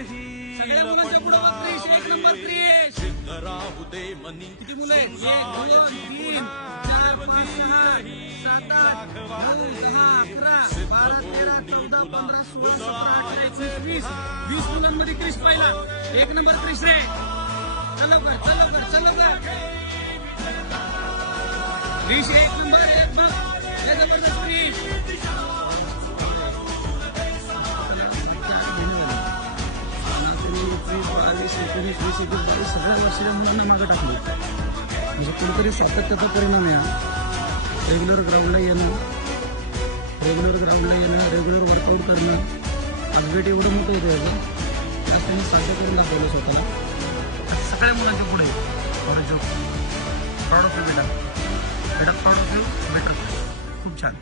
सगळ्या मुलांच्या पुढे क्रिश, 1 नंबर क्रिश. किती मुलं आहेत? 1 2 3 4 5 6 7 8 9 10 11 12 13 14 15 16 17 18 19 20 मुलांमध्ये क्रिश पाहिला. 1 नंबर क्रिश रे. चल लवकर, चल लवकर, चल लवकर. क्रिश 1 नंबर. एक बघ, हे जबरदस्त क्रिश. सगळ्या वर्षाच्या मुलांना मागे टाकलं. म्हणजे कुठेतरी सातत्याचा परिणाम आहे. रेग्युलर ग्राउंडला येणं, रेग्युलर वर्कआउट करणं. आज वेट एवढं मोठं येतं याचं, त्यात त्यांनी साध्य करून दाखवलं स्वतःला. सगळ्या मुलांच्या पुढे प्राऊड ऑफ यू बेटा. खूप छान.